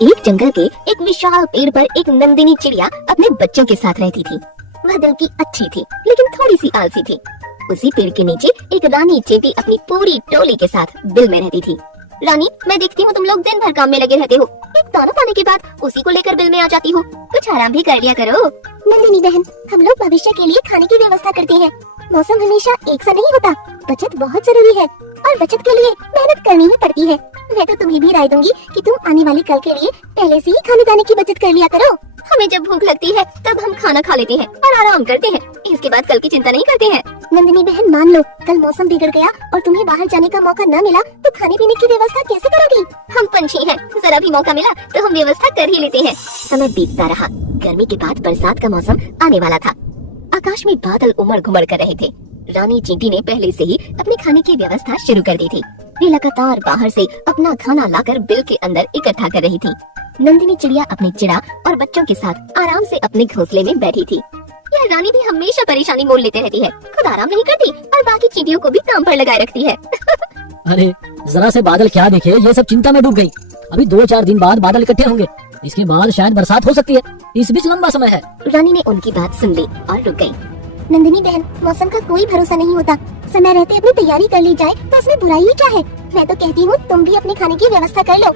एक जंगल के एक विशाल पेड़ पर एक नंदिनी चिड़िया अपने बच्चों के साथ रहती थी। वह दिल की अच्छी थी लेकिन थोड़ी सी आलसी थी। उसी पेड़ के नीचे एक रानी चींटी अपनी पूरी टोली के साथ बिल में रहती थी। रानी, मैं देखती हूँ तुम लोग दिन भर काम में लगे रहते हो, एक दाना पाने के बाद उसी को लेकर बिल में आ जाती हो, कुछ आराम भी कर लिया करो। नंदिनी बहन, हम लोग भविष्य के लिए खाने की व्यवस्था करते हैं। मौसम हमेशा एक सा नहीं होता, बचत बहुत जरूरी है और बचत के लिए मेहनत करनी ही पड़ती है। मैं तो तुम्हें भी राय दूंगी कि तुम आने वाली कल के लिए पहले से ही खाने दाने की बचत कर लिया करो। हमें जब भूख लगती है तब हम खाना खा लेते हैं और आराम करते हैं, इसके बाद कल की चिंता नहीं करते हैं। नंदिनी बहन, मान लो कल मौसम बिगड़ गया और तुम्हें बाहर जाने का मौका न मिला तो खाने पीने की व्यवस्था कैसे करोगी? हम पंछी हैं, जरा भी मौका मिला तो हम व्यवस्था कर ही लेते हैं। समय बीतता रहा, गर्मी के बाद बरसात का मौसम आने वाला था। आकाश में बादल उमड़ घुमड़ कर रहे थे। रानी चींटी ने पहले से ही अपने खाने की व्यवस्था शुरू कर दी थी। वे लगातार बाहर से अपना खाना लाकर बिल के अंदर इकट्ठा कर रही थी। नंदिनी चिड़िया अपने चिड़ा और बच्चों के साथ आराम से अपने घोंसले में बैठी थी। यह रानी भी हमेशा परेशानी मोल लेते रहती है, खुद आराम नहीं करती और बाकी चींटियों को भी काम पर लगाए रखती है। अरे जरा से बादल क्या देखे, ये सब चिंता में डूब गई। अभी 2-4 दिन बाद बादल इकट्ठे होंगे, इसके बाद शायद बरसात हो सकती है। इस बीच लंबा समय है। रानी ने उनकी बात सुन ली और रुक गई। नंदिनी बहन, मौसम का कोई भरोसा नहीं होता, समय रहते अपनी तैयारी कर ली जाए तो उसमें बुराई ही क्या है। मैं तो कहती हूँ तुम भी अपने खाने की व्यवस्था कर लो।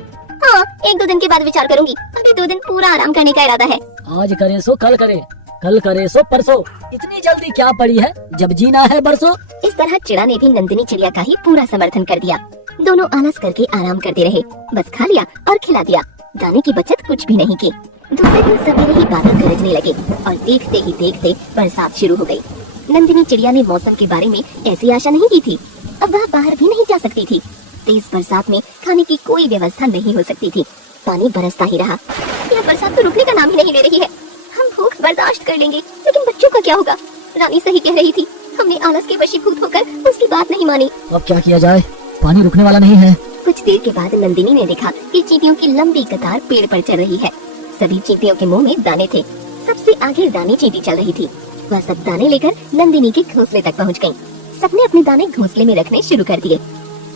हाँ, 1-2 दिन के बाद विचार करूंगी, अभी 2 दिन पूरा आराम करने का इरादा है। आज करे सो कल करे, कल करे सो परसों, इतनी जल्दी क्या पड़ी है, जब जीना है बरसों। इस तरह चिड़ा ने भी नंदिनी चिड़िया का ही पूरा समर्थन कर दिया। दोनों आलस करके आराम करते रहे, बस खा लिया और खिला दिया, दाने की बचत कुछ भी नहीं की। दूसरे दिन सवेरे ही बादल गरजने लगे और देखते ही देखते बरसात शुरू हो गई। नंदिनी चिड़िया ने मौसम के बारे में ऐसी आशा नहीं की थी। अब वह बाहर भी नहीं जा सकती थी। तेज बरसात में खाने की कोई व्यवस्था नहीं हो सकती थी। पानी बरसता ही रहा। यह बरसात तो रुकने का नाम ही नहीं ले रही है। हम भूख बर्दाश्त कर लेंगे, लेकिन बच्चों का क्या होगा? रानी सही कह रही थी, हमने आलस के वशीभूत होकर उसकी बात नहीं मानी। अब क्या किया जाए, पानी रुकने वाला नहीं है। कुछ देर के बाद नंदिनी ने देखा कि चींटियों की लंबी कतार पेड़ पर चल रही है। सभी चींटियों के मुंह में दाने थे। सबसे आगे रानी चींटी चल रही थी। वह सब दाने लेकर नंदिनी के घोंसले तक पहुंच गई। सबने अपने दाने घोंसले में रखने शुरू कर दिए।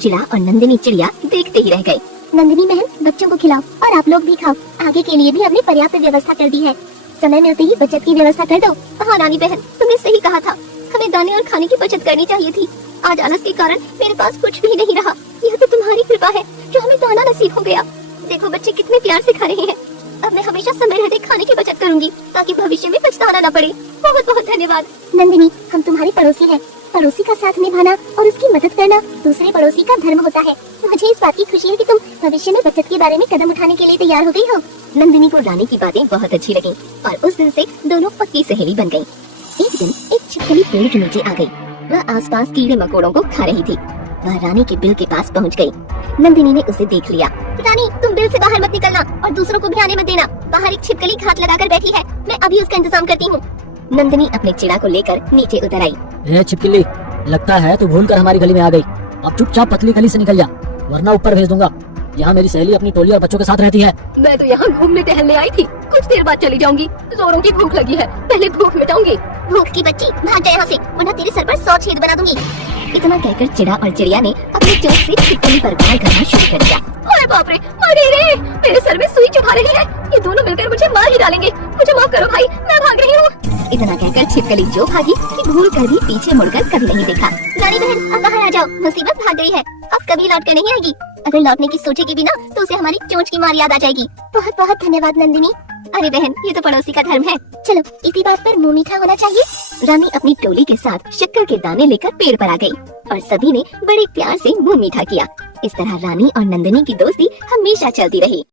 चिड़ा और नंदिनी चिड़िया देखते ही रह गए। नंदिनी बहन, बच्चों को खिलाओ और आप लोग भी खाओ। आगे के लिए भी हमने पर्याप्त व्यवस्था कर दी है। समय मिलते ही बचत की व्यवस्था कर दो। हाँ रानी बहन, तुमने सही कहा था, हमें दाने और खाने की बचत करनी चाहिए थी। आज आलस के कारण मेरे पास कुछ भी नहीं रहा। यह तो तुम्हारी कृपा है जो हमें दाना नसीब हो गया। देखो बच्चे कितने प्यार से खा रहे हैं। अब मैं हमेशा समय रहते खाने की बचत करूंगी ताकि भविष्य में पछताना न पड़े। बहुत बहुत धन्यवाद। नंदिनी, हम तुम्हारे पड़ोसी हैं। पड़ोसी का साथ निभाना और उसकी मदद करना दूसरे पड़ोसी का धर्म होता है। मुझे इस बात की खुशी है कि तुम भविष्य में बचत के बारे में कदम उठाने के लिए तैयार हो गई हो। नंदिनी को रानी की बातें बहुत अच्छी लगी और उस दिन से दोनों पक्की सहेली बन गयी। एक दिन एक छिपकली पेड़ के नीचे आ गई। वह आसपास कीड़े मकोड़ों को खा रही थी। वह रानी के बिल के पास पहुंच गई। नंदिनी ने उसे देख लिया। रानी, तुम बिल से बाहर मत निकलना और दूसरों को भी आने मत देना। बाहर एक छिपकली घात लगाकर बैठी है, मैं अभी उसका इंतजाम करती हूँ। नंदिनी अपने चिड़ा को लेकर नीचे उतर आई। ए छिपकली, लगता है तू भूलकर हमारी गली में आ गई। अब चुपचाप पतली गली से निकल जा, वरना ऊपर भेज दूंगा। यहाँ मेरी सहेली अपनी टोली और बच्चों के साथ रहती है। मैं तो यहाँ घूमने टहलने आई थी, कुछ देर बाद चली जाऊंगी। जोरों की भूख लगी है, पहले भूख मिटाऊंगी। भूख की बच्ची, भाग जा यहाँ से, वरना तेरे सर पर 100 छेद बना दूंगी। इतना कहकर चिड़ा और चिड़िया ने अपनी चोंच से छिपकली पर वार करना शुरू कर दिया। अरे बाप रे, मर गई रे, मेरे सर में सुई चुभा रही है। ये दोनों मिलकर मुझे मार ही डालेंगे। मुझे माफ करो भाई, मैं भाग रही हूँ। इतना कहकर छिपकली जो भागी कि भूल कर भी पीछे मुड़कर कभी नहीं देखा। रानी बहन, अब बाहर आ जाओ, मुसीबत भाग गई है, अब कभी लौट कर नहीं आएगी। अगर लौटने की सोचेगी भी ना तो उसे हमारी चोंच की मार याद आ जाएगी। बहुत बहुत धन्यवाद नंदिनी। अरे बहन, ये तो पड़ोसी का धर्म है। चलो, इसी बात पर मुंह मीठा होना चाहिए। रानी अपनी टोली के साथ शक्कर के दाने लेकर पेड़ पर आ गई और सभी ने बड़े प्यार से मुंह मीठा किया। इस तरह रानी और नंदिनी की दोस्ती हमेशा चलती रही।